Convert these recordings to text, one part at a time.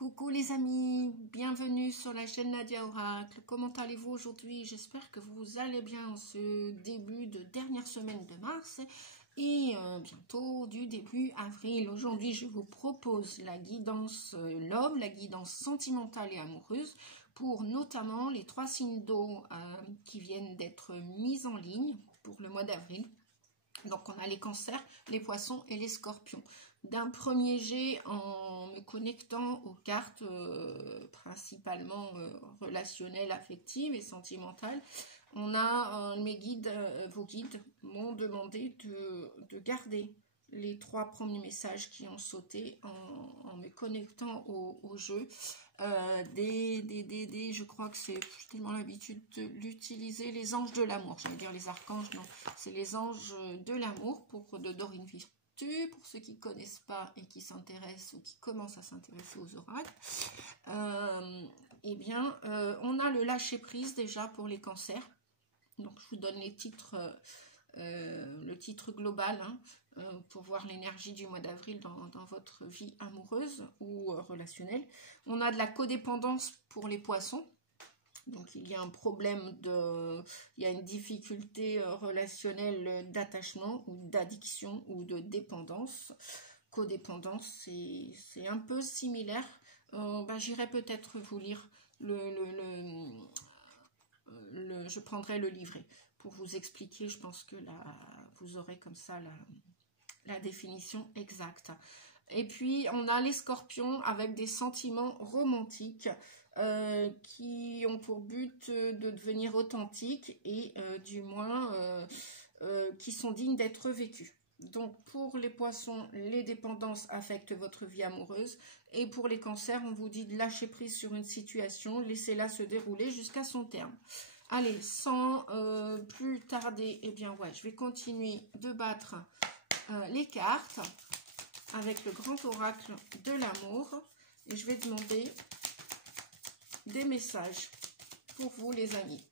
Coucou les amis, bienvenue sur la chaîne Nadia Oracle. Comment allez-vous aujourd'hui? J'espère que vous allez bien en ce début de dernière semaine de mars et bientôt du début avril. Aujourd'hui, je vous propose la guidance love, la guidance sentimentale et amoureuse pour notamment les 3 signes d'eau qui viennent d'être mis en ligne pour le mois d'avril. Donc on a les cancers, les poissons et les scorpions. D'un premier jet, en me connectant aux cartes principalement relationnelles, affectives et sentimentales, on a mes guides, vos guides m'ont demandé de garder les 3 premiers messages qui ont sauté en me connectant au jeu. Je crois que c'est tellement l'habitude de l'utiliser, les anges de l'amour, j'allais dire les archanges, non, c'est les anges de l'amour de Dorine Virtue, pour ceux qui ne connaissent pas et qui s'intéressent ou qui commencent à s'intéresser aux oracles. On a le lâcher prise déjà pour les cancers, donc je vous donne les titres, le titre global, pour voir l'énergie du mois d'avril dans votre vie amoureuse ou relationnelle. On a de la codépendance pour les poissons. Donc il y a un problème il y a une difficulté relationnelle d'attachement ou d'addiction ou de dépendance. Codépendance, c'est un peu similaire. J'irai peut-être vous lire je prendrai le livret pour vous expliquer. Je pense que là, vous aurez comme ça la définition exacte. Et puis, on a les scorpions avec des sentiments romantiques qui ont pour but de devenir authentiques et du moins qui sont dignes d'être vécus. Donc, pour les poissons, les dépendances affectent votre vie amoureuse. Et pour les cancers, on vous dit de lâcher prise sur une situation, laissez-la se dérouler jusqu'à son terme. Allez, sans plus tarder, je vais continuer de battre les cartes avec le grand oracle de l'amour et je vais demander des messages pour vous les amis.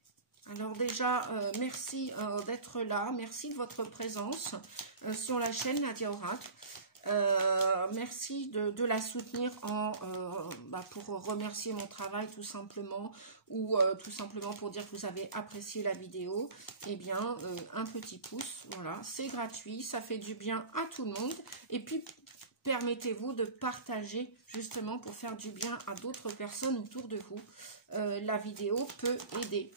Alors déjà, merci d'être là, merci de votre présence sur la chaîne Nadia Oracle. Merci de la soutenir pour remercier mon travail tout simplement ou tout simplement pour dire que vous avez apprécié la vidéo. Un petit pouce, voilà, c'est gratuit, ça fait du bien à tout le monde et puis permettez-vous de partager justement pour faire du bien à d'autres personnes autour de vous. La vidéo peut aider.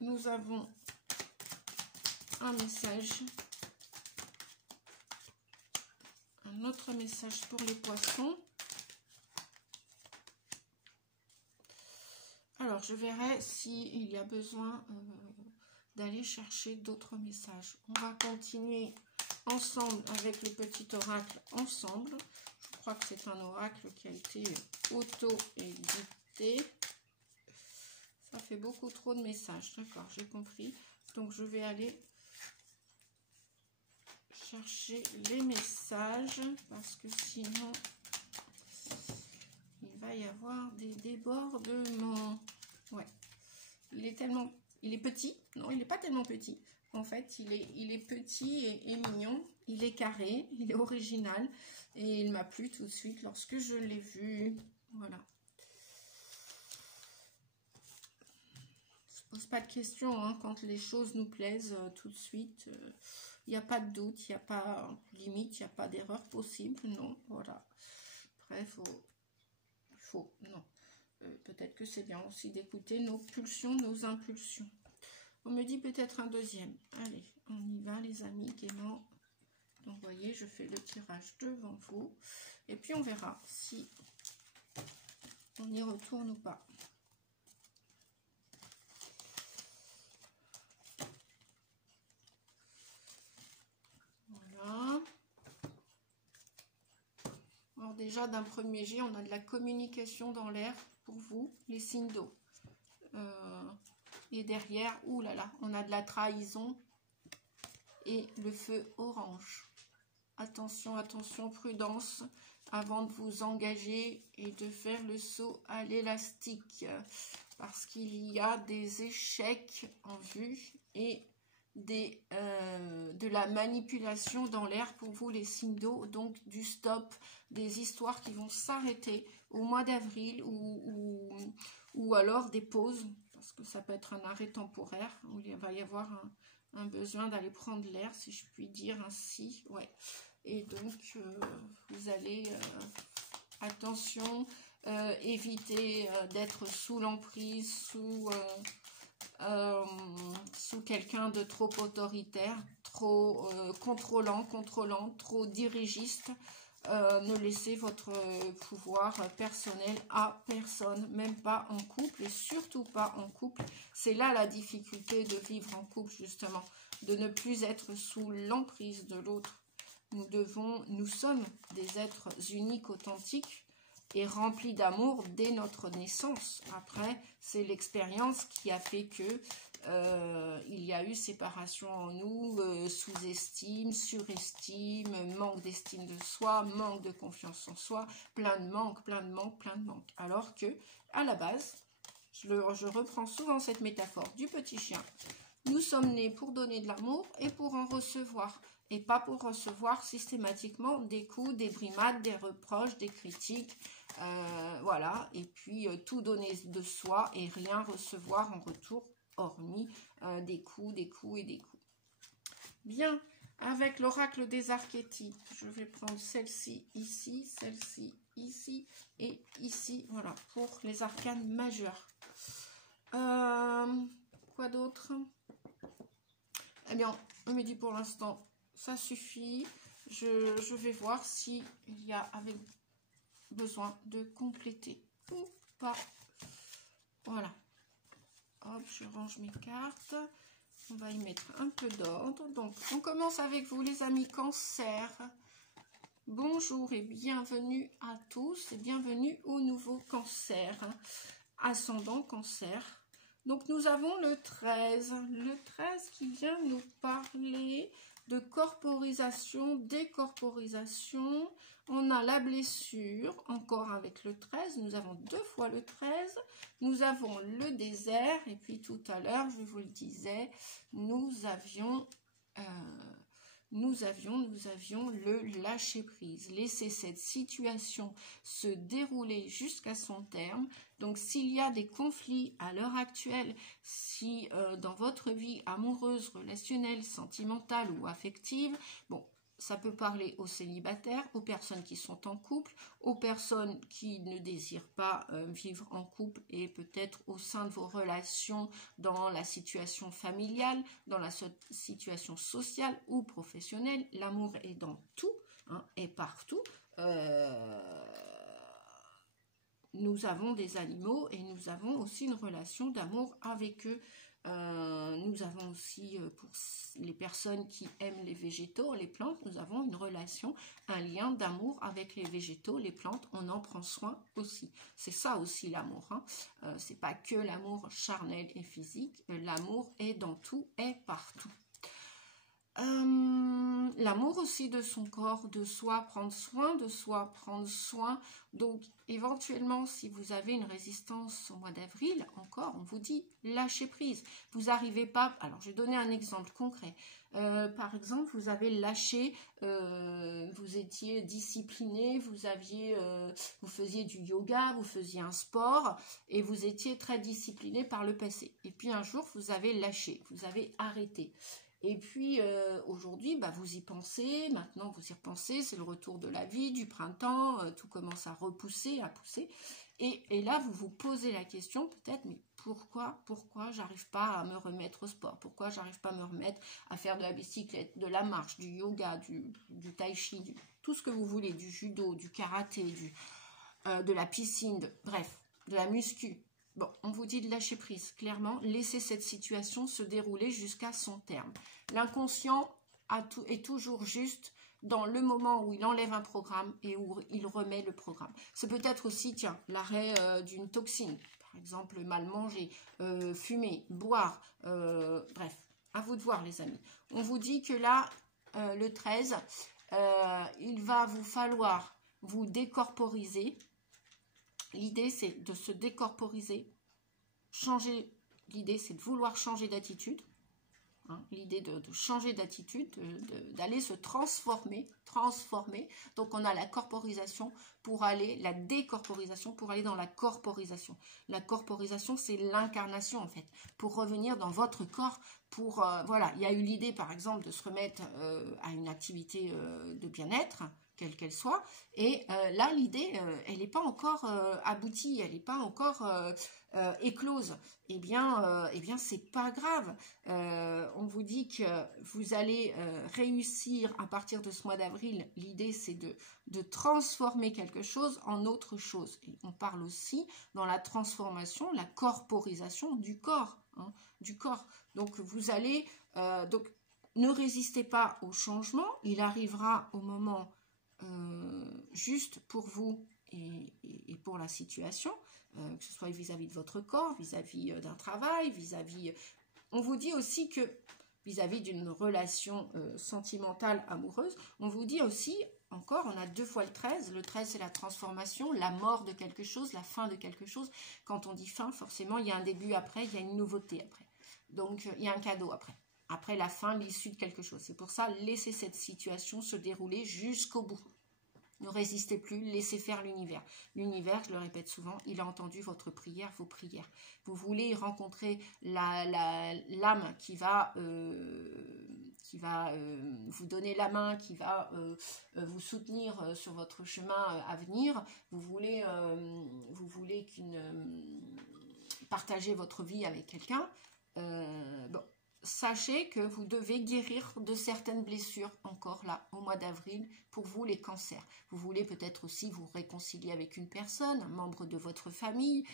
Nous avons un message. Un autre message pour les poissons. Alors, je verrai s'il y a besoin d'aller chercher d'autres messages. On va continuer ensemble avec le petit oracle ensemble. Je crois que c'est un oracle qui a été auto-édité. Ça fait beaucoup trop de messages. D'accord, j'ai compris. Donc, je vais aller chercher les messages parce que sinon il va y avoir des débordements. Ouais, il est petit. Non, il n'est pas tellement petit. En fait, il est petit et mignon. Il est carré, il est original et il m'a plu tout de suite lorsque je l'ai vu. Voilà. Je ne pose pas de questions quand les choses nous plaisent tout de suite. Il n'y a pas de doute, il n'y a pas limite, il n'y a pas d'erreur possible, non, voilà. Après, non. Peut-être que c'est bien aussi d'écouter nos pulsions, nos impulsions. On me dit peut-être un deuxième. Allez, on y va les amis, gaiement. Donc, vous voyez, je fais le tirage devant vous. Et puis, on verra si on y retourne ou pas. Alors déjà, d'un premier jet, on a de la communication dans l'air pour vous, les signes d'eau. Et derrière, oulala, on a de la trahison et le feu orange. Attention, attention, prudence avant de vous engager et de faire le saut à l'élastique. Parce qu'il y a des échecs en vue et de la manipulation dans l'air pour vous les signes d'eau, donc du stop, des histoires qui vont s'arrêter au mois d'avril ou alors des pauses, parce que ça peut être un arrêt temporaire où il va y avoir un besoin d'aller prendre l'air, si je puis dire ainsi, ouais. Et donc vous allez, attention, éviter d'être sous l'emprise, sous quelqu'un de trop autoritaire, trop contrôlant, trop dirigiste. Ne laissez votre pouvoir personnel à personne, même pas en couple et surtout pas en couple. C'est là la difficulté de vivre en couple, justement, de ne plus être sous l'emprise de l'autre. Nous sommes des êtres uniques, authentiques et remplis d'amour dès notre naissance. Après, c'est l'expérience qui a fait que il y a eu séparation en nous, sous-estime, surestime, manque d'estime de soi, manque de confiance en soi, plein de manques. Alors que, à la base, je reprends souvent cette métaphore du petit chien. Nous sommes nés pour donner de l'amour et pour en recevoir. Et pas pour recevoir systématiquement des coups, des brimades, des reproches, des critiques, voilà. Et puis tout donner de soi et rien recevoir en retour, hormis des coups. Bien, avec l'oracle des archétypes, je vais prendre celle-ci ici, et ici, voilà, pour les arcanes majeures. Quoi d'autre? Eh bien, on me dit pour l'instant, ça suffit. Je vais voir s'il y a besoin de compléter ou pas. Voilà. Hop, je range mes cartes. On va y mettre un peu d'ordre. Donc, on commence avec vous, les amis Cancer. Bonjour et bienvenue à tous et bienvenue au nouveau Cancer. Ascendant Cancer. Donc, nous avons le 13. Le 13 qui vient nous parler de corporisation, décorporisation. On a la blessure, encore avec le 13. Nous avons 2 fois le 13. Nous avons le désert. Et puis, tout à l'heure, je vous le disais, nous avions le lâcher-prise. Laisser cette situation se dérouler jusqu'à son terme. Donc, s'il y a des conflits à l'heure actuelle, si dans votre vie amoureuse, relationnelle, sentimentale ou affective, bon, ça peut parler aux célibataires, aux personnes qui sont en couple, aux personnes qui ne désirent pas vivre en couple et peut-être au sein de vos relations dans la situation familiale, dans la situation sociale ou professionnelle. L'amour est dans tout, hein, et partout. Nous avons des animaux et nous avons aussi une relation d'amour avec eux. Nous avons aussi, pour les personnes qui aiment les végétaux, les plantes, nous avons une relation, un lien d'amour avec les végétaux, les plantes, on en prend soin aussi. C'est ça aussi l'amour, hein. C'est pas que l'amour charnel et physique, l'amour est dans tout, est partout. L'amour aussi de son corps, de soi, prendre soin de soi, prendre soin. Donc, éventuellement, si vous avez une résistance au mois d'avril, encore, on vous dit lâcher prise. Vous n'arrivez pas. Alors, je vais donner un exemple concret. Par exemple, vous avez lâché, vous étiez discipliné, vous faisiez du yoga, vous faisiez un sport et vous étiez très discipliné par le passé. Et puis un jour, vous avez lâché, vous avez arrêté. Et puis aujourd'hui, bah, vous y pensez, maintenant vous y repensez, c'est le retour de la vie, du printemps, tout commence à repousser, à pousser. Et là, vous vous posez la question peut-être, mais pourquoi j'arrive pas à me remettre au sport? Pourquoi j'arrive pas à me remettre à faire de la bicyclette, de la marche, du yoga, du tai chi, tout ce que vous voulez, du judo, du karaté, de la piscine, bref, de la muscu. Bon, on vous dit de lâcher prise, clairement, laissez cette situation se dérouler jusqu'à son terme. L'inconscient est toujours juste dans le moment où il enlève un programme et où il remet le programme. C'est peut-être aussi, tiens, l'arrêt d'une toxine, par exemple, mal manger, fumer, boire, bref, à vous de voir les amis. On vous dit que là, le 13, il va vous falloir vous décorporiser. L'idée, c'est de se décorporiser, changer. L'idée, c'est de vouloir changer d'attitude. hein, l'idée de changer d'attitude, d'aller se transformer. Donc on a la corporisation pour aller, la décorporisation pour aller dans la corporisation. La corporisation, c'est l'incarnation en fait, pour revenir dans votre corps, pour, voilà, il y a eu l'idée par exemple de se remettre à une activité de bien-être, quelle qu'elle soit, et là l'idée, elle n'est pas encore aboutie, elle n'est pas encore éclose. Eh bien c'est pas grave. On vous dit que vous allez réussir à partir de ce mois d'avril. L'idée c'est de transformer quelque chose en autre chose. Et on parle aussi dans la transformation, la corporisation du corps, hein, du corps. Donc vous allez, donc ne résistez pas au changement. Il arrivera au moment juste pour vous et pour la situation, que ce soit vis-à-vis de votre corps, vis-à-vis d'un travail, vis-à-vis... On vous dit aussi que vis-à-vis d'une relation sentimentale, amoureuse, on vous dit aussi, encore, on a 2 fois le 13. Le 13, c'est la transformation, la mort de quelque chose, la fin de quelque chose. Quand on dit fin, forcément, il y a un début après, il y a une nouveauté après. Donc, il y a un cadeau après. Après la fin, l'issue de quelque chose. C'est pour ça, laissez cette situation se dérouler jusqu'au bout. Ne résistez plus, laissez faire l'univers. L'univers, je le répète souvent, il a entendu votre prière, vos prières. Vous voulez rencontrer l'âme qui va vous donner la main, qui va vous soutenir sur votre chemin à venir. Vous voulez partager votre vie avec quelqu'un. Bon. Sachez que vous devez guérir de certaines blessures encore là au mois d'avril pour vous les cancers. Vous voulez peut-être aussi vous réconcilier avec une personne, un membre de votre famille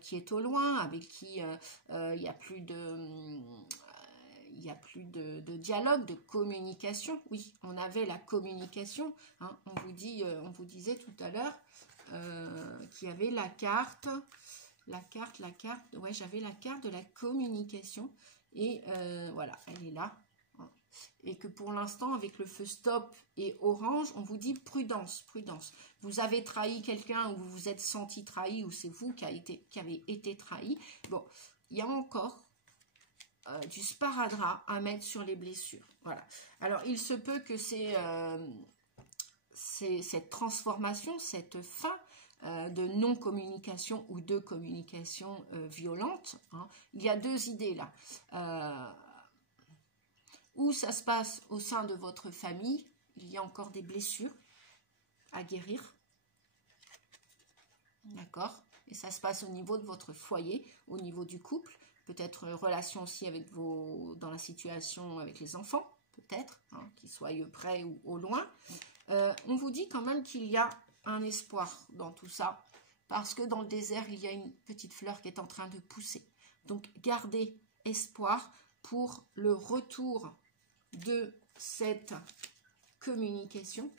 qui est au loin, avec qui il n'y a plus de dialogue, de communication. Oui, on avait la communication. Hein. On vous disait tout à l'heure qu'il y avait la carte. Ouais, j'avais la carte de la communication. Et voilà, elle est là. Et que pour l'instant, avec le feu stop et orange, on vous dit prudence, prudence. Vous avez trahi quelqu'un ou vous vous êtes senti trahi ou c'est vous qui avez été trahi. Bon, il y a encore du sparadrap à mettre sur les blessures. Voilà. Alors, il se peut que c'est cette transformation, cette fin de non-communication ou de communication violente. Hein. Il y a 2 idées là. Où ça se passe au sein de votre famille, il y a encore des blessures à guérir. D'accord? Et ça se passe au niveau de votre foyer, au niveau du couple, peut-être relation aussi avec dans la situation avec les enfants, peut-être, hein, qu'ils soient près ou au loin. On vous dit quand même qu'il y a un espoir dans tout ça, parce que dans le désert, il y a une petite fleur qui est en train de pousser. Donc, gardez espoir pour le retour de cette communication.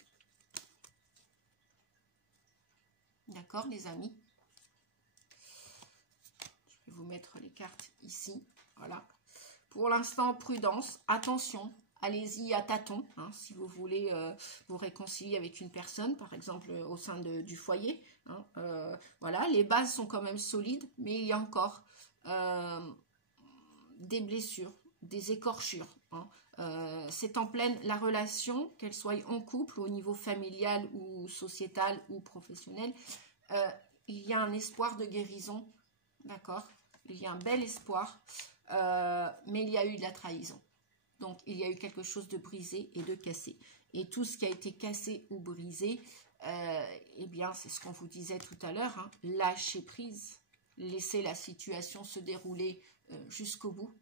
D'accord, les amis? Je vais vous mettre les cartes ici. Voilà. Pour l'instant, prudence, attention. Allez-y à tâtons, hein, si vous voulez vous réconcilier avec une personne, par exemple au sein du foyer. Hein, voilà, les bases sont quand même solides, mais il y a encore des blessures, des écorchures. Hein. C'est en pleine la relation, qu'elle soit en couple, au niveau familial ou sociétal ou professionnel. Il y a un espoir de guérison, d'accord? Il y a un bel espoir, mais il y a eu de la trahison. Donc, il y a eu quelque chose de brisé et de cassé. Et tout ce qui a été cassé ou brisé, eh bien, c'est ce qu'on vous disait tout à l'heure, hein, lâcher prise, laisser la situation se dérouler jusqu'au bout,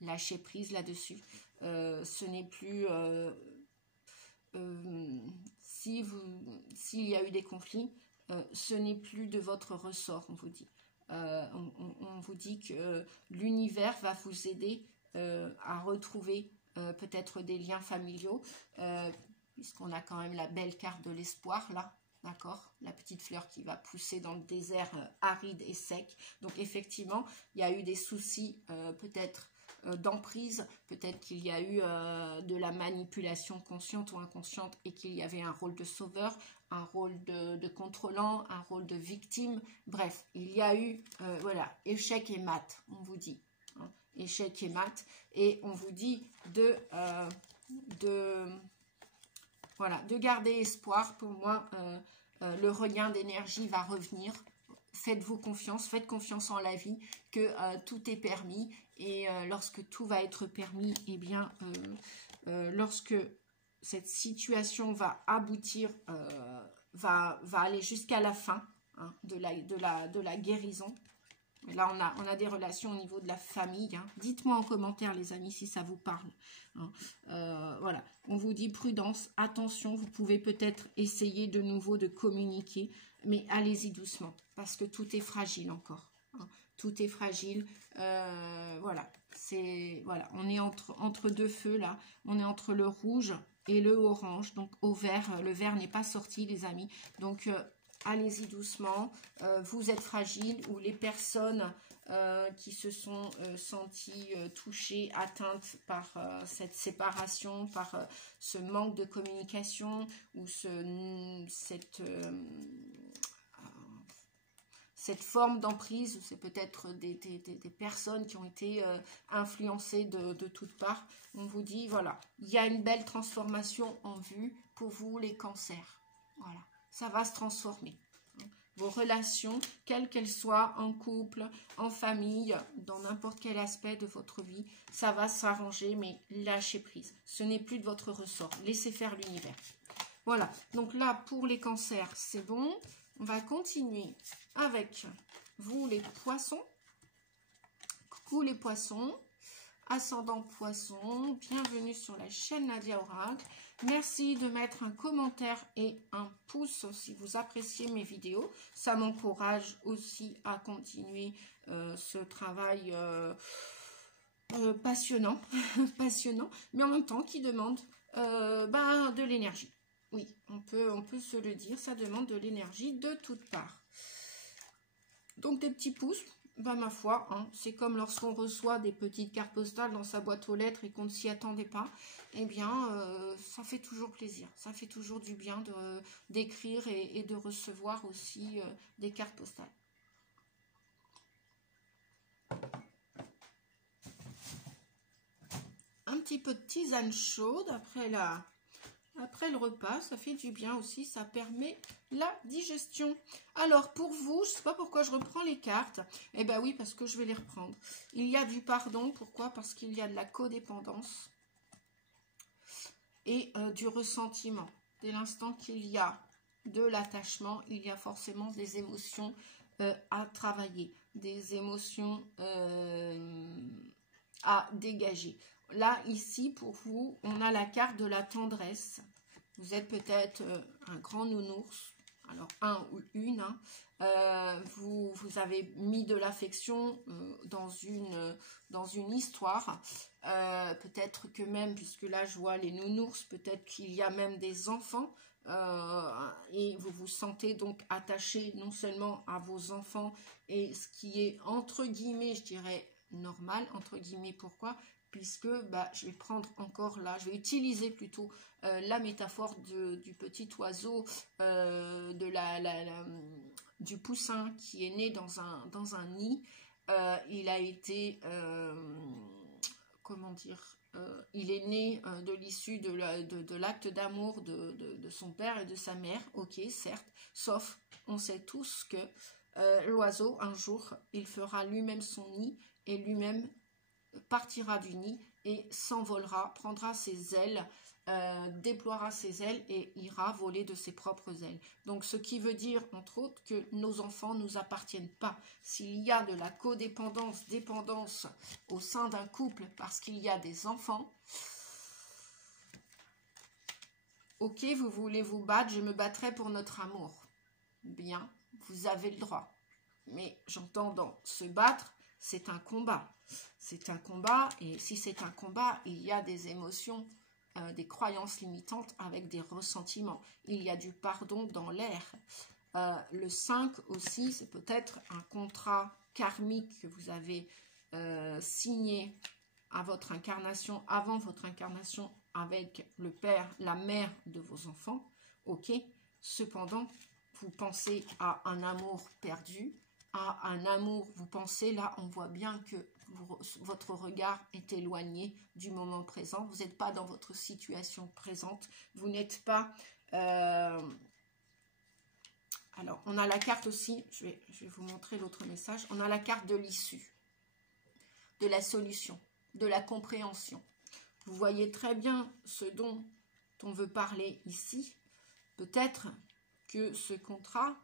lâcher prise là-dessus. Ce n'est plus... s'il y a eu des conflits, ce n'est plus de votre ressort, on vous dit. On vous dit que l'univers va vous aider à retrouver peut-être des liens familiaux, puisqu'on a quand même la belle carte de l'espoir là, d'accord, la petite fleur qui va pousser dans le désert aride et sec. Donc effectivement, il y a eu des soucis peut-être d'emprise, peut-être qu'il y a eu de la manipulation consciente ou inconsciente et qu'il y avait un rôle de sauveur, un rôle de contrôlant, un rôle de victime. Bref, il y a eu, voilà, échec et mat, on vous dit. Hein. échec et mat. Et on vous dit voilà, de garder espoir. Pour moi, le regain d'énergie va revenir. Faites-vous confiance, faites confiance en la vie, que tout est permis. Et lorsque tout va être permis, eh bien, lorsque cette situation va aboutir, va aller jusqu'à la fin, hein, de la guérison. Là, on a des relations au niveau de la famille. Hein. Dites-moi en commentaire, les amis, si ça vous parle. Hein. Voilà. On vous dit prudence, attention. Vous pouvez peut-être essayer de nouveau de communiquer, mais allez-y doucement, parce que tout est fragile encore. Hein. Tout est fragile. Voilà. Voilà. On est entre deux feux, là. On est entre le rouge et le orange. Donc, au vert. Le vert n'est pas sorti, les amis. Donc, allez-y doucement, vous êtes fragile, ou les personnes qui se sont senties touchées, atteintes par cette séparation, par ce manque de communication, ou cette forme d'emprise, c'est peut-être des personnes qui ont été influencées de toutes parts. On vous dit, voilà, il y a une belle transformation en vue pour vous, les cancers. Voilà. Ça va se transformer. Vos relations, quelles qu'elles soient, en couple, en famille, dans n'importe quel aspect de votre vie, ça va s'arranger, mais lâchez prise. Ce n'est plus de votre ressort. Laissez faire l'univers. Voilà. Donc là, pour les cancers, c'est bon. On va continuer avec vous, les poissons. Coucou les poissons. Ascendant poisson, bienvenue sur la chaîne Nadia Oracle. Merci de mettre un commentaire et un pouce si vous appréciez mes vidéos. Ça m'encourage aussi à continuer ce travail passionnant, passionnant, mais en même temps qui demande de l'énergie. Oui, on peut se le dire, ça demande de l'énergie de toutes parts. Donc des petits pouces. Ma foi, hein, c'est comme lorsqu'on reçoit des petites cartes postales dans sa boîte aux lettres et qu'on ne s'y attendait pas. Eh bien, ça fait toujours plaisir. Ça fait toujours du bien d'écrire et de recevoir aussi des cartes postales. Un petit peu de tisane chaude après le repas, ça fait du bien aussi, ça permet la digestion. Alors, pour vous, je ne sais pas pourquoi je reprends les cartes. Eh bien oui, parce que je vais les reprendre. Il y a du pardon, pourquoi? Parce qu'il y a de la codépendance et du ressentiment. Dès l'instant qu'il y a de l'attachement, il y a forcément des émotions à travailler, des émotions à dégager. Là, ici, pour vous, on a la carte de la tendresse. Vous êtes peut-être un grand nounours, alors un ou une. Hein. Vous avez mis de l'affection dans une histoire. Peut-être que même, puisque là, je vois les nounours, peut-être qu'il y a même des enfants. Et vous vous sentez donc attaché non seulement à vos enfants, et ce qui est, entre guillemets, je dirais, normal, entre guillemets, pourquoi ? Puisque je vais prendre encore là, je vais utiliser plutôt la métaphore du petit oiseau, du poussin qui est né dans un nid. Il a été, comment dire, il est né de l'issue de l'acte d'amour de son père et de sa mère, ok, certes, sauf, on sait tous que l'oiseau, un jour, il fera lui-même son nid et lui-même partira du nid et s'envolera, prendra ses ailes, déploiera ses ailes et ira voler de ses propres ailes. Donc ce qui veut dire entre autres que nos enfants ne nous appartiennent pas. S'il y a de la codépendance, dépendance au sein d'un couple parce qu'il y a des enfants, ok, vous voulez vous battre, je me battrai pour notre amour. Bien, vous avez le droit. Mais j'entends dans se battre, c'est un combat. C'est un combat, et si c'est un combat, il y a des émotions, des croyances limitantes avec des ressentiments. Il y a du pardon dans l'air. Le 5 aussi, c'est peut-être un contrat karmique que vous avez signé à votre incarnation, avant votre incarnation avec le père, la mère de vos enfants. Ok. Cependant, vous pensez à un amour perdu, à un amour, vous pensez, là, on voit bien que votre regard est éloigné du moment présent. Vous n'êtes pas dans votre situation présente. Vous n'êtes pas... Alors, on a la carte aussi, je vais vous montrer l'autre message. On a la carte de l'issue, de la solution, de la compréhension. Vous voyez très bien ce dont on veut parler ici. Peut-être que ce contrat,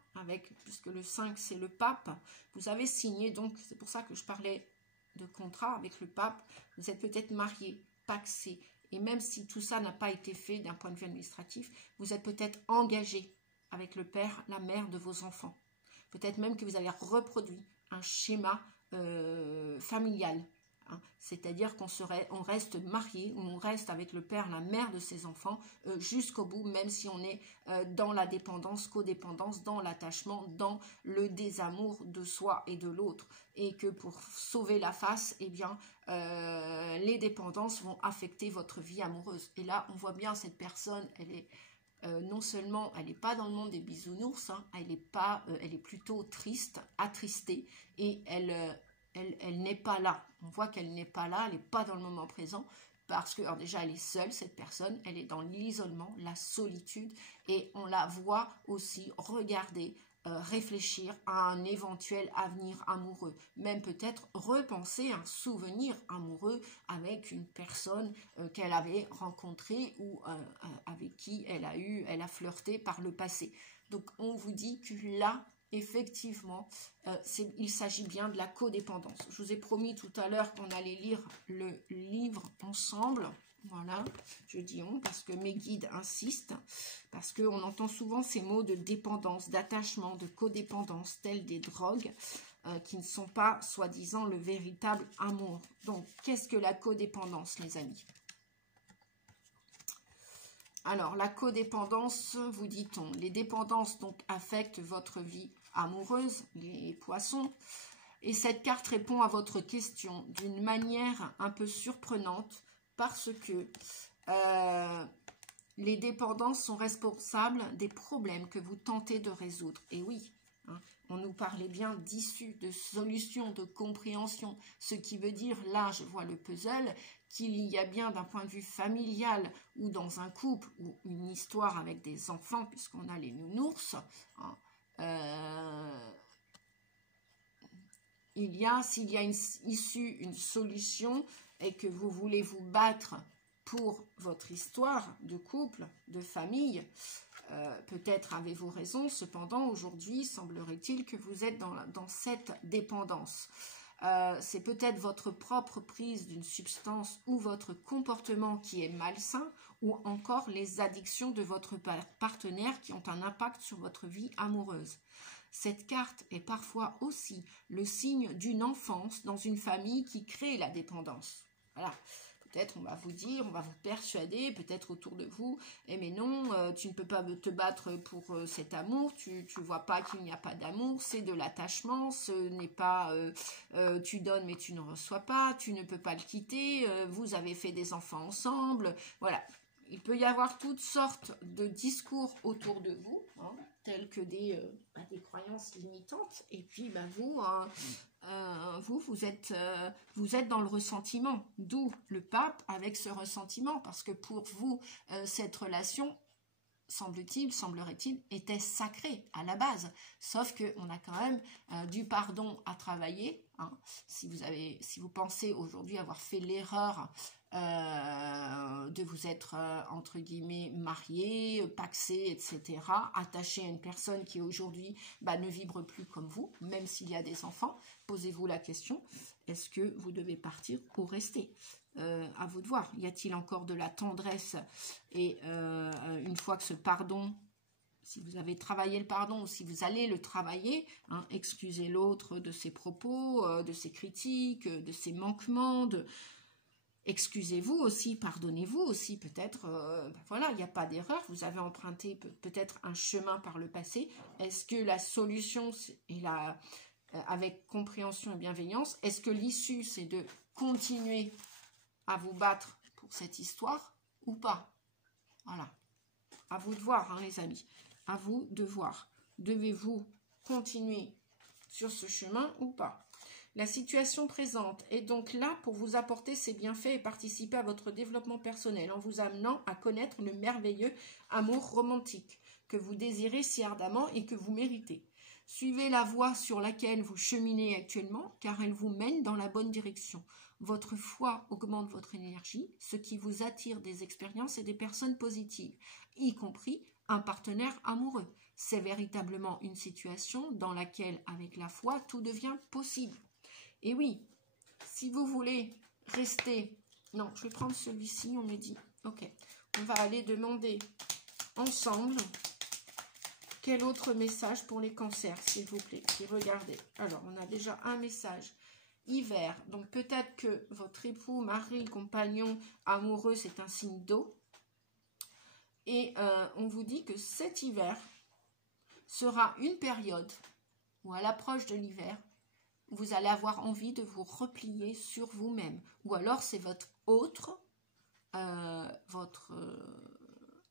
puisque le 5 c'est le pape, vous avez signé, donc c'est pour ça que je parlais de contrat avec le pape, vous êtes peut-être marié, pacsé, et même si tout ça n'a pas été fait d'un point de vue administratif, vous êtes peut-être engagé avec le père, la mère de vos enfants. Peut-être même que vous avez reproduit un schéma familial. Hein. C'est-à-dire on reste marié, ou on reste avec le père, la mère de ses enfants jusqu'au bout, même si on est dans la dépendance, codépendance, dans l'attachement, dans le désamour de soi et de l'autre. Et que pour sauver la face, eh bien, les dépendances vont affecter votre vie amoureuse. Et là, on voit bien cette personne, elle est... non seulement elle n'est pas dans le monde des bisounours, hein, elle est plutôt triste, attristée, et elle n'est pas là. On voit qu'elle n'est pas là, elle n'est pas dans le moment présent, parce que alors déjà elle est seule, cette personne, elle est dans l'isolement, la solitude, et on la voit aussi regarder, réfléchir à un éventuel avenir amoureux, même peut-être repenser un souvenir amoureux avec une personne qu'elle avait rencontrée ou avec qui elle a flirté par le passé. Donc on vous dit que là, effectivement, il s'agit bien de la codépendance. Je vous ai promis tout à l'heure qu'on allait lire le livre ensemble. Voilà, je dis on parce que mes guides insistent, parce qu'on entend souvent ces mots de dépendance, d'attachement, de codépendance, tels des drogues qui ne sont pas, soi-disant, le véritable amour. Donc, qu'est-ce que la codépendance, les amis? Alors, la codépendance, vous dit-on, les dépendances donc affectent votre vie amoureuse, les poissons, et cette carte répond à votre question d'une manière un peu surprenante, parce que les dépendances sont responsables des problèmes que vous tentez de résoudre. Et oui, hein, on nous parlait bien d'issue, de solution, de compréhension, ce qui veut dire, là je vois le puzzle, qu'il y a bien d'un point de vue familial ou dans un couple ou une histoire avec des enfants, puisqu'on a les nounours, hein, s'il y a une issue, une solution, et que vous voulez vous battre pour votre histoire de couple, de famille, peut-être avez-vous raison, cependant aujourd'hui semblerait-il que vous êtes dans cette dépendance. C'est peut-être votre propre prise d'une substance ou votre comportement qui est malsain, ou encore les addictions de votre partenaire qui ont un impact sur votre vie amoureuse. Cette carte est parfois aussi le signe d'une enfance dans une famille qui crée la dépendance. Voilà. Peut-être on va vous dire, on va vous persuader, peut-être autour de vous, mais non, tu ne peux pas te battre pour cet amour, tu vois pas qu'il n'y a pas d'amour, c'est de l'attachement, ce n'est pas tu donnes mais tu ne reçois pas, tu ne peux pas le quitter, vous avez fait des enfants ensemble, voilà. Il peut y avoir toutes sortes de discours autour de vous, hein, tels que des croyances limitantes, et puis vous êtes dans le ressentiment, d'où le pape avec ce ressentiment, parce que pour vous, cette relation, semblerait-il, était sacrée à la base, sauf qu'on a quand même du pardon à travailler, hein. Si vous pensez aujourd'hui avoir fait l'erreur de vous être entre guillemets marié, pacsé, etc., attaché à une personne qui aujourd'hui ne vibre plus comme vous, même s'il y a des enfants, posez-vous la question, est-ce que vous devez partir ou rester? À vous de voir, y a-t-il encore de la tendresse? Et une fois que ce pardon, si vous avez travaillé le pardon ou si vous allez le travailler, hein, excusez l'autre de ses propos, de ses critiques, de ses manquements, excusez-vous aussi, pardonnez-vous aussi, peut-être, voilà, il n'y a pas d'erreur, vous avez emprunté peut-être un chemin par le passé. Est-ce que la solution est avec compréhension et bienveillance, est-ce que l'issue c'est de continuer à vous battre pour cette histoire ou pas? Voilà, à vous de voir, hein, les amis, à vous de voir. Devez-vous continuer sur ce chemin ou pas? La situation présente est donc là pour vous apporter ses bienfaits et participer à votre développement personnel en vous amenant à connaître le merveilleux amour romantique que vous désirez si ardemment et que vous méritez. Suivez la voie sur laquelle vous cheminez actuellement, car elle vous mène dans la bonne direction. Votre foi augmente votre énergie, ce qui vous attire des expériences et des personnes positives, y compris un partenaire amoureux. C'est véritablement une situation dans laquelle, avec la foi, tout devient possible. Et oui, si vous voulez rester... Non, je vais prendre celui-ci, on me dit. Ok, on va aller demander ensemble... Quel autre message pour les cancers, s'il vous plaît? Puis regardez. Alors, on a déjà un message. Hiver. Donc, peut-être que votre époux, mari, compagnon, amoureux, c'est un signe d'eau. Et on vous dit que cet hiver sera une période où, à l'approche de l'hiver, vous allez avoir envie de vous replier sur vous-même. Ou alors, c'est votre autre,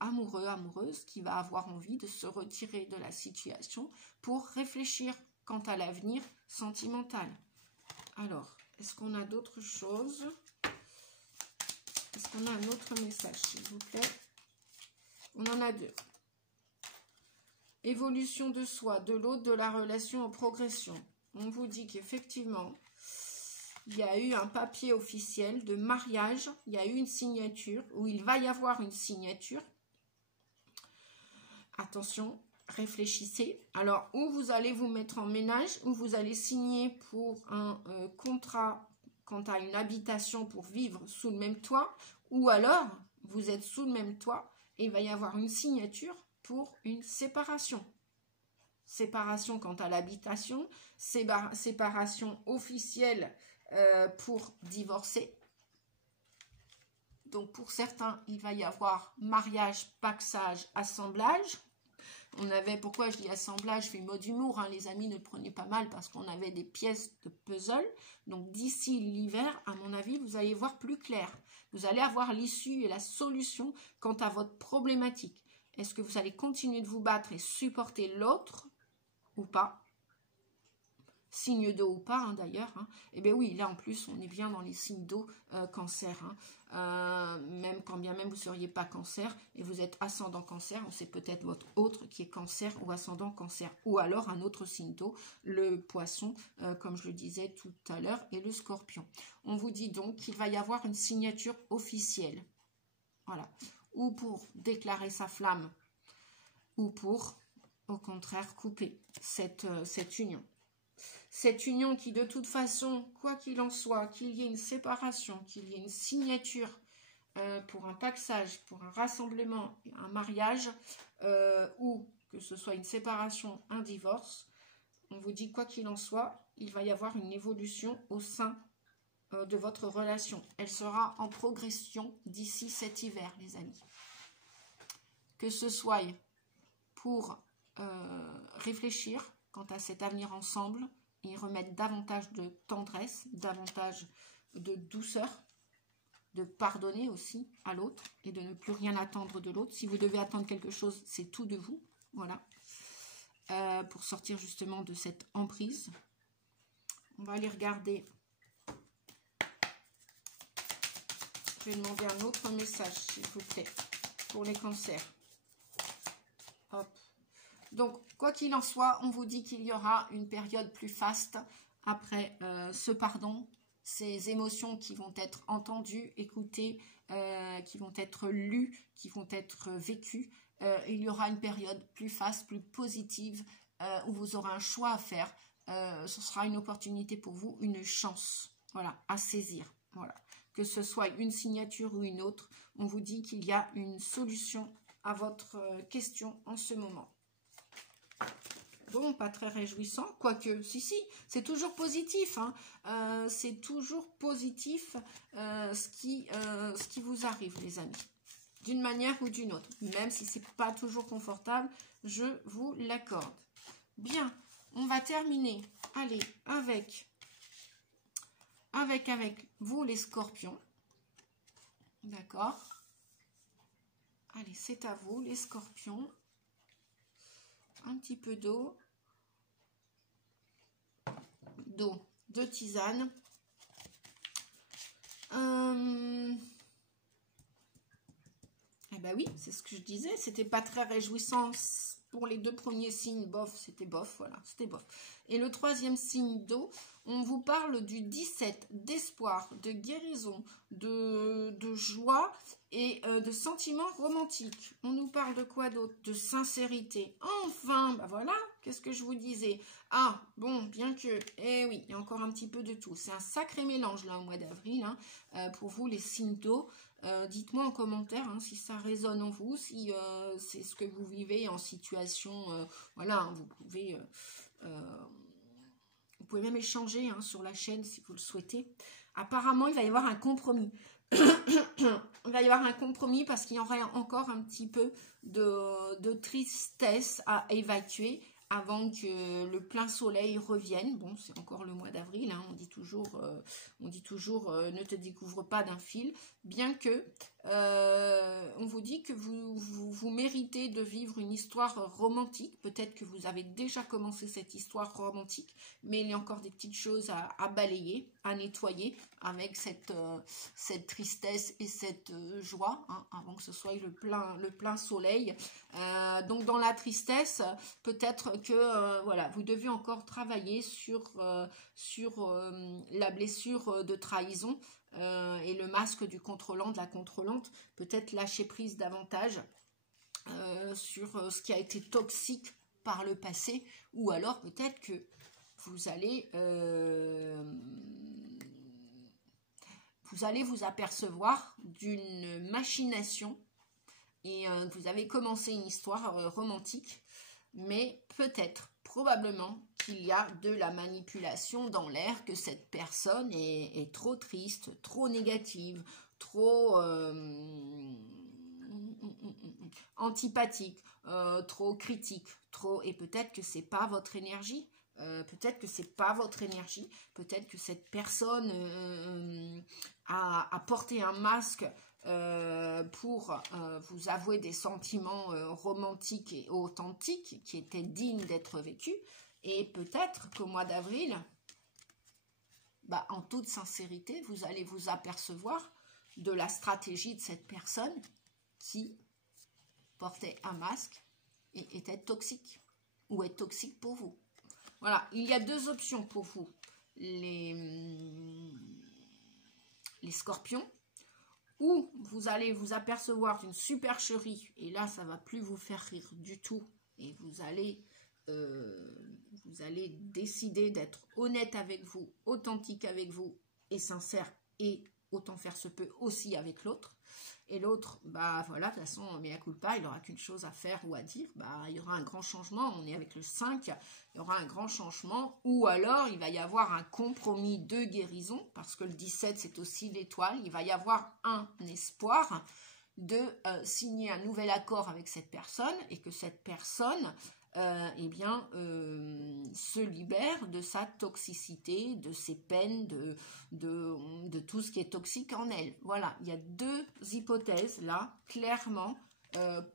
amoureux, amoureuse qui va avoir envie de se retirer de la situation pour réfléchir quant à l'avenir sentimental. Alors, est-ce qu'on a d'autres choses? Est-ce qu'on a un autre message, s'il vous plaît? On en a deux. Évolution de soi, de l'autre, de la relation en progression. On vous dit qu'effectivement, il y a eu un papier officiel de mariage, il y a eu une signature, ou il va y avoir une signature. Attention, réfléchissez. Alors, ou vous allez vous mettre en ménage, ou vous allez signer pour un contrat quant à une habitation pour vivre sous le même toit, ou alors, vous êtes sous le même toit et il va y avoir une signature pour une séparation. Séparation quant à l'habitation, séparation officielle pour divorcer. Donc, pour certains, il va y avoir mariage, paxage, assemblage. On avait, pourquoi je dis assemblage, je fais mot d'humour, hein, les amis, ne prenez pas mal parce qu'on avait des pièces de puzzle. Donc d'ici l'hiver, à mon avis, vous allez voir plus clair. Vous allez avoir l'issue et la solution quant à votre problématique. Est-ce que vous allez continuer de vous battre et supporter l'autre ou pas? Signe d'eau ou pas, hein, d'ailleurs. Hein. Eh bien oui, là en plus, on est bien dans les signes d'eau cancer. Hein. Même quand bien même vous ne seriez pas cancer et vous êtes ascendant cancer, on sait peut-être votre autre qui est cancer ou ascendant cancer. Ou alors un autre signe d'eau, le poisson, comme je le disais tout à l'heure, et le scorpion. On vous dit donc qu'il va y avoir une signature officielle. Voilà. Ou pour déclarer sa flamme, ou pour, au contraire, couper cette union. Cette union qui, de toute façon, quoi qu'il en soit, qu'il y ait une séparation, qu'il y ait une signature pour un paxage, pour un rassemblement, un mariage, ou que ce soit une séparation, un divorce, on vous dit quoi qu'il en soit, il va y avoir une évolution au sein de votre relation. Elle sera en progression d'ici cet hiver, les amis. Que ce soit pour réfléchir quant à cet avenir ensemble, et remettre davantage de tendresse, davantage de douceur, de pardonner aussi à l'autre et de ne plus rien attendre de l'autre. Si vous devez attendre quelque chose, c'est tout de vous. Voilà. Pour sortir justement de cette emprise. On va aller regarder. Je vais demander un autre message, s'il vous plaît, pour les cancers. Hop. Donc, quoi qu'il en soit, on vous dit qu'il y aura une période plus faste après ce pardon, ces émotions qui vont être entendues, écoutées, qui vont être lues, qui vont être vécues. Il y aura une période plus faste, plus positive, où vous aurez un choix à faire. Ce sera une opportunité pour vous, une chance, voilà, à saisir. Voilà. Que ce soit une signature ou une autre, on vous dit qu'il y a une solution à votre question en ce moment. Bon, pas très réjouissant, quoique, si, c'est toujours positif, hein. C'est toujours positif ce qui vous arrive, les amis, d'une manière ou d'une autre, même si c'est pas toujours confortable, je vous l'accorde. Bien, on va terminer, allez, avec vous, les scorpions, d'accord? Allez, c'est à vous, les scorpions. Un petit peu d'eau. 2 tisanes. Eh ben oui, c'est ce que je disais, c'était pas très réjouissant pour les 2 premiers signes, bof, c'était bof, voilà, c'était bof. Et le 3e signe d'eau, on vous parle du 17, d'espoir, de guérison, de joie et de sentiments romantiques. On nous parle de quoi d'autre? De sincérité. Enfin, bah voilà, qu'est-ce que je vous disais? Ah, bon, bien que, eh oui, il y a encore un petit peu de tout. C'est un sacré mélange là au mois d'avril, hein, pour vous les signes d'eau. Dites-moi en commentaire hein, si ça résonne en vous, si c'est ce que vous vivez en situation, voilà, hein, vous pouvez même échanger hein, sur la chaîne si vous le souhaitez. Apparemment, il va y avoir un compromis. Il va y avoir un compromis parce qu'il y aura encore un petit peu de tristesse à évacuer avant que le plein soleil revienne. Bon, c'est encore le mois d'avril, hein, on dit toujours ne te découvre pas d'un fil, bien que on vous dit que vous méritez de vivre une histoire romantique. Peut-être que vous avez déjà commencé cette histoire romantique, mais il y a encore des petites choses à balayer, à nettoyer avec cette tristesse et cette joie, hein, avant que ce soit le plein soleil. Donc dans la tristesse, peut-être que voilà, vous devez encore travailler sur la blessure de trahison et le masque du contrôlant, de la contrôlante. Peut-être lâcher prise davantage sur ce qui a été toxique par le passé, ou alors peut-être que vous allez vous apercevoir d'une machination et vous avez commencé une histoire romantique, mais peut-être, probablement, qu'il y a de la manipulation dans l'air, que cette personne est trop triste, trop négative, trop antipathique, trop critique, et peut-être que c'est pas votre énergie. Peut-être que c'est pas votre énergie, peut-être que cette personne a porté un masque pour vous avouer des sentiments romantiques et authentiques qui étaient dignes d'être vécus. Et peut-être qu'au mois d'avril, bah, en toute sincérité, vous allez vous apercevoir de la stratégie de cette personne qui portait un masque et était toxique, ou est toxique pour vous. Voilà, il y a 2 options pour vous, les scorpions, ou vous allez vous apercevoir d'une supercherie, et là, ça ne va plus vous faire rire du tout, et vous allez décider d'être honnête avec vous, authentique avec vous, et sincère, et autant faire se peut aussi avec l'autre. Et l'autre, bah voilà, de toute façon, mea culpa, il n'aura qu'une chose à faire ou à dire, bah il y aura un grand changement, on est avec le 5, il y aura un grand changement, ou alors il va y avoir un compromis de guérison, parce que le 17 c'est aussi l'étoile, il va y avoir un espoir de signer un nouvel accord avec cette personne, et que cette personne se libère de sa toxicité, de ses peines, de tout ce qui est toxique en elle. Voilà, il y a 2 hypothèses là, clairement,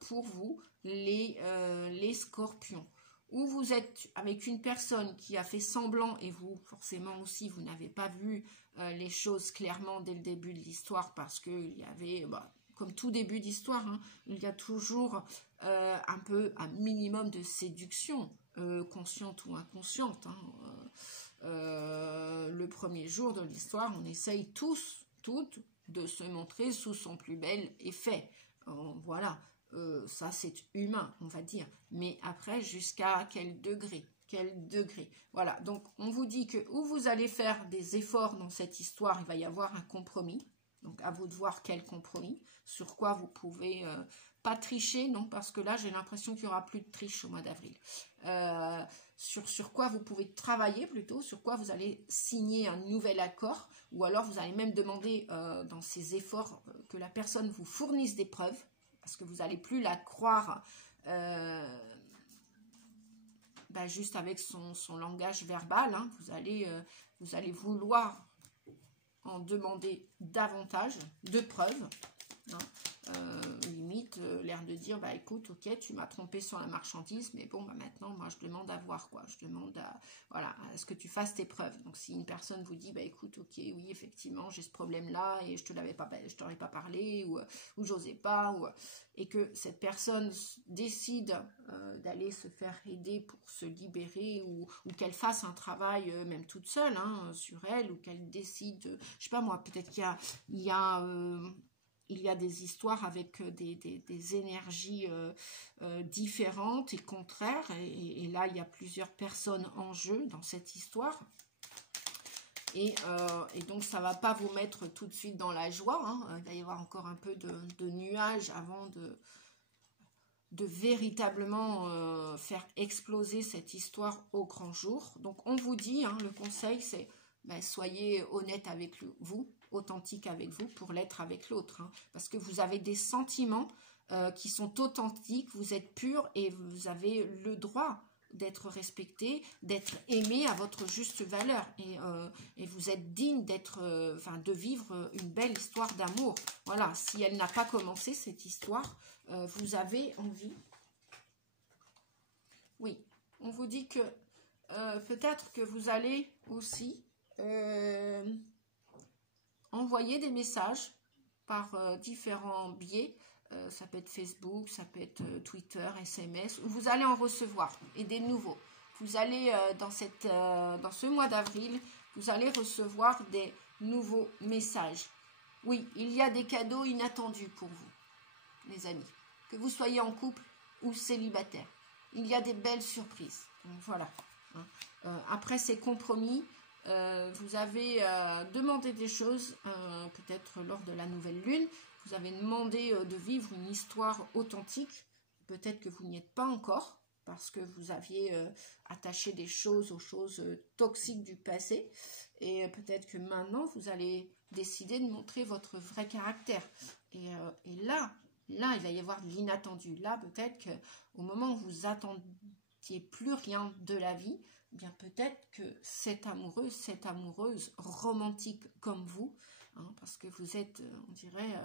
pour vous, les scorpions. Ou vous êtes avec une personne qui a fait semblant, et vous, forcément aussi, vous n'avez pas vu les choses clairement dès le début de l'histoire, parce qu'il y avait... comme tout début d'histoire, hein, il y a toujours un minimum de séduction, consciente ou inconsciente. Hein. Le premier jour de l'histoire, on essaye toutes, de se montrer sous son plus bel effet. Voilà, ça c'est humain, on va dire. Mais après, jusqu'à quel degré? Voilà, donc on vous dit que ou vous allez faire des efforts dans cette histoire, il va y avoir un compromis. Donc, à vous de voir quel compromis, sur quoi vous pouvez pas tricher, non, parce que là, j'ai l'impression qu'il n'y aura plus de triche au mois d'avril. Sur quoi vous pouvez travailler plutôt, sur quoi vous allez signer un nouvel accord, ou alors vous allez même demander dans ces efforts que la personne vous fournisse des preuves, parce que vous n'allez plus la croire juste avec son langage verbal, hein. Vous allez vouloir en demander davantage de preuves, hein, limite peut-être l'air de dire, bah écoute, ok, tu m'as trompé sur la marchandise, mais bon, bah maintenant, moi, je demande à voir, quoi. Je demande voilà, à ce que tu fasses tes preuves. Donc, si une personne vous dit, bah écoute, ok, oui, effectivement, j'ai ce problème-là et je t'en ai pas parlé, ou j'osais pas, et que cette personne décide d'aller se faire aider pour se libérer, ou qu'elle fasse un travail, même toute seule, hein, sur elle, ou qu'elle décide, je sais pas moi, peut-être qu'il y a des histoires avec des énergies différentes et contraires, et là il y a plusieurs personnes en jeu dans cette histoire, et donc ça va pas vous mettre tout de suite dans la joie, hein. Il va y avoir encore un peu de nuages avant de véritablement faire exploser cette histoire au grand jour. Donc on vous dit, hein, le conseil c'est, ben, soyez honnête avec vous, authentique avec vous pour l'être avec l'autre, hein, parce que vous avez des sentiments qui sont authentiques, vous êtes pur et vous avez le droit d'être respecté, d'être aimé à votre juste valeur, et vous êtes digne de vivre une belle histoire d'amour. Voilà, si elle n'a pas commencé cette histoire, vous avez envie. Oui, on vous dit que peut-être que vous allez aussi envoyer des messages par différents biais. Ça peut être Facebook, ça peut être Twitter, SMS, où vous allez en recevoir, et des nouveaux. Vous allez, dans ce mois d'avril, vous allez recevoir des nouveaux messages. Oui, il y a des cadeaux inattendus pour vous, les amis. Que vous soyez en couple ou célibataire, il y a des belles surprises. Donc, voilà. Après ces compromis, vous avez demandé des choses, peut-être lors de la nouvelle lune. Vous avez demandé de vivre une histoire authentique. Peut-être que vous n'y êtes pas encore, parce que vous aviez attaché des choses aux choses toxiques du passé. Et peut-être que maintenant, vous allez décider de montrer votre vrai caractère. Et là, il va y avoir de l'inattendu. Là, peut-être qu'au moment où vous attendiez plus rien de la vie, eh bien peut-être que cette amoureuse romantique comme vous, hein, parce que vous êtes, on dirait,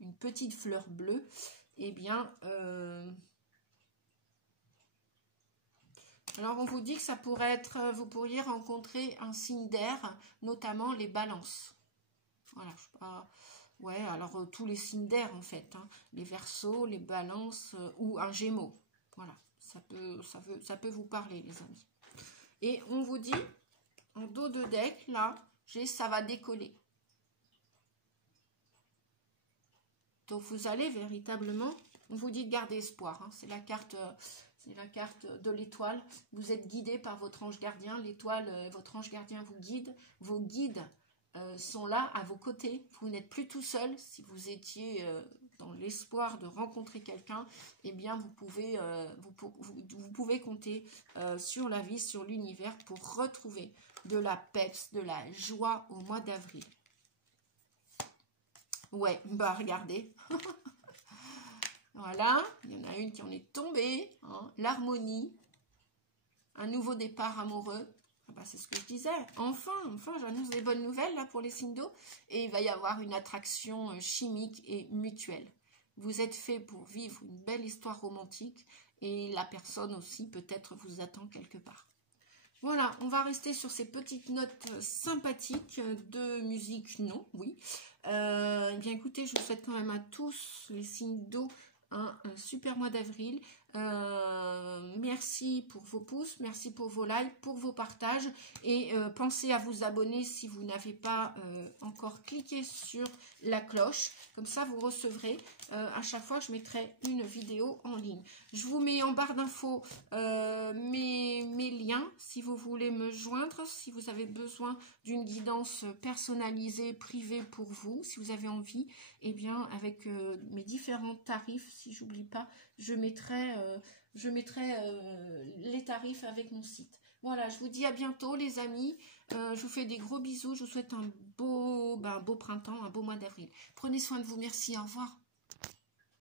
une petite fleur bleue, eh bien, alors on vous dit que ça pourrait être, vous pourriez rencontrer un signe d'air, notamment les balances. Voilà, je sais pas. Ouais, alors tous les signes d'air en fait, hein, les Verseaux, les Balances ou un Gémeaux. Voilà, ça peut vous parler, les amis. Et on vous dit, en dos de deck, là, ça va décoller. Donc vous allez véritablement, on vous dit de garder espoir, hein, c'est la carte de l'étoile. Vous êtes guidé par votre ange gardien, l'étoile, votre ange gardien vous guide, vos guides sont là à vos côtés, vous n'êtes plus tout seul. Si vous étiez dans l'espoir de rencontrer quelqu'un, eh bien vous pouvez compter sur la vie, sur l'univers pour retrouver de la peps, de la joie au mois d'avril. Ouais, bah regardez. Voilà, il y en a une qui en est tombée, hein, l'harmonie, un nouveau départ amoureux. Ah bah, c'est ce que je disais. Enfin, j'annonce des bonnes nouvelles là pour les signes d'eau. Et il va y avoir une attraction chimique et mutuelle. Vous êtes fait pour vivre une belle histoire romantique et la personne aussi peut-être vous attend quelque part. Voilà, on va rester sur ces petites notes sympathiques de musique, non, oui. Eh bien écoutez, je vous souhaite quand même à tous les signes d'eau un super mois d'avril. Merci pour vos pouces, merci pour vos likes, pour vos partages, et pensez à vous abonner si vous n'avez pas encore cliqué sur la cloche, comme ça vous recevrez à chaque fois que je mettrai une vidéo en ligne. Je vous mets en barre d'infos mes liens si vous voulez me joindre, si vous avez besoin d'une guidance personnalisée, privée pour vous, si vous avez envie, et bien avec mes différents tarifs, si j'oublie pas, je mettrai les tarifs avec mon site. Voilà, je vous dis à bientôt les amis, je vous fais des gros bisous, je vous souhaite un beau printemps, un beau mois d'avril. Prenez soin de vous, merci, au revoir.